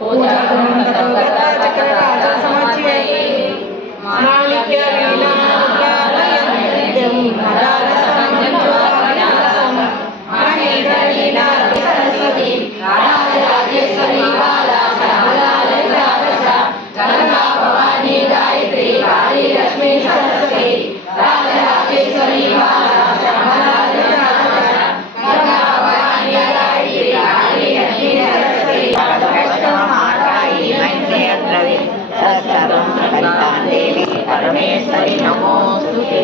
पूजाधनं ततो चक्रराजसमच्यये माणिक्यवीणानुज्ञापयन् नित्यं मदालसं महेन्द्रवीणासरस्वती राजराजेश्वरी बाला श्यामलाललिता गंगा भवानी गायत्री काली लक्ष्मी सरस्वती राजराजेश्वरी बाला श्यामलाललिता गंगा भवानी गायत्री काली लक्ष्मी सरस्वती देवी परमेश्वरी नमोस्तुते।